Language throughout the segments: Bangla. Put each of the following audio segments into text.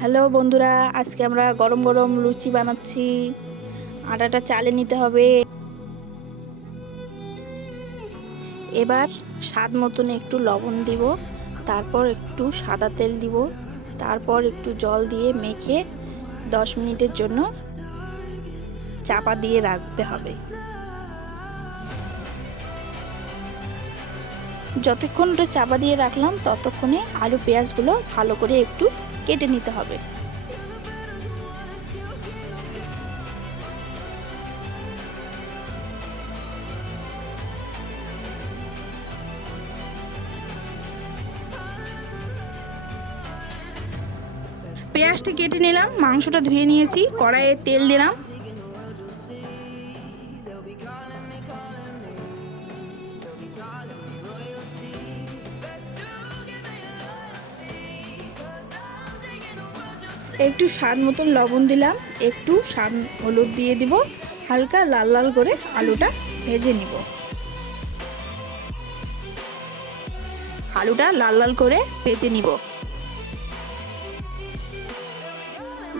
হ্যালো বন্ধুরা, আজকে আমরা গরম গরম লুচি বানাচ্ছি। আটাটা চালে নিতে হবে। এবার স্বাদ মতন একটু লবণ দিব, তারপর একটু সাদা তেল দিব, তারপর একটু জল দিয়ে মেখে 10 মিনিটের জন্য চাপা দিয়ে রাখতে হবে। যতক্ষণ ওটা চাপা দিয়ে রাখলাম ততক্ষণে আলু পেঁয়াজগুলো ভালো করে একটু কেটে নিতে হবে। পেঁয়াজটা কেটে নিলাম, মাংসটা ধুয়ে নিয়েছি, কড়াইয়ে তেল দিলাম। একটু স্বাদ মতন লবণ দিলাম, একটু স্বাদ হলুদ দিয়ে দিব, হালকা লাল লাল করে আলুটা ভেজে নিব। আলুটা লাল লাল করে ভেজে নিব।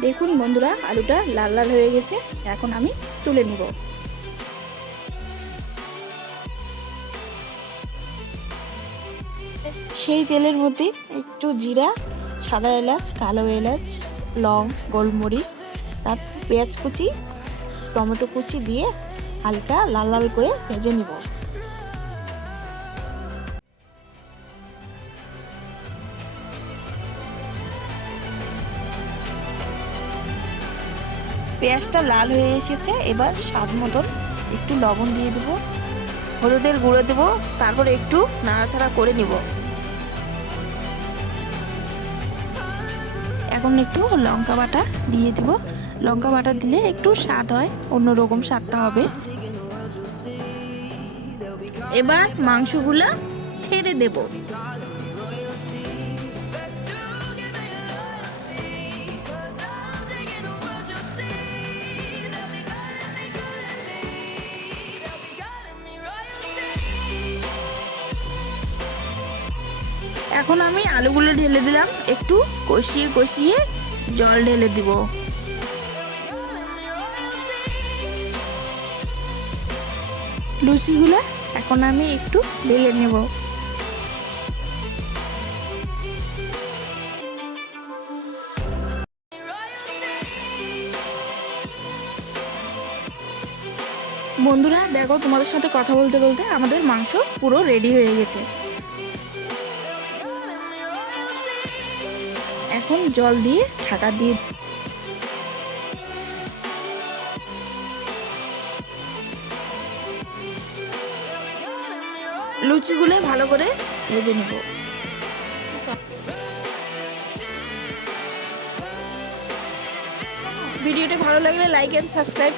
দেখুন বন্ধুরা, আলুটা লাল লাল হয়ে গেছে। এখন আমি তুলে নিব। সেই তেলের মধ্যে একটু জিরা, সাদা এলাচ, কালো এলাচ, লং, গোলমরিচ, তার পেঁয়াজ কুচি, টমেটো কুচি দিয়ে হালকা লাল লাল করে ভেজে নিব। পেঁয়াজটা লাল হয়ে এসেছে। এবার স্বাদ মতন একটু লবণ দিয়ে দেবো, হলুদের গুঁড়ো দেবো, তারপর একটু নাড়াচাড়া করে নিব। এখন একটু লঙ্কা বাটা দিয়ে দিব। লঙ্কা বাটা দিলে একটু স্বাদ হয়, অন্যরকম স্বাদটা হবে। এবার মাংসগুলো ছেড়ে দেব। এখন আমি আলুগুলো ঢেলে দিলাম, একটু কষিয়ে কষিয়ে জল ঢেলে দিব। লুচিগুলো এখন আমি একটু বেলে নেব। বন্ধুরা দেখো, তোমাদের সাথে কথা বলতে বলতে আমাদের মাংস পুরো রেডি হয়ে গেছে। এখন জল দিয়ে ঢাকা দিয়ে লুচিগুলো ভালো করে ভেজে নেব। ভিডিওটা ভালো লাগলে লাইক এন্ড সাবস্ক্রাইব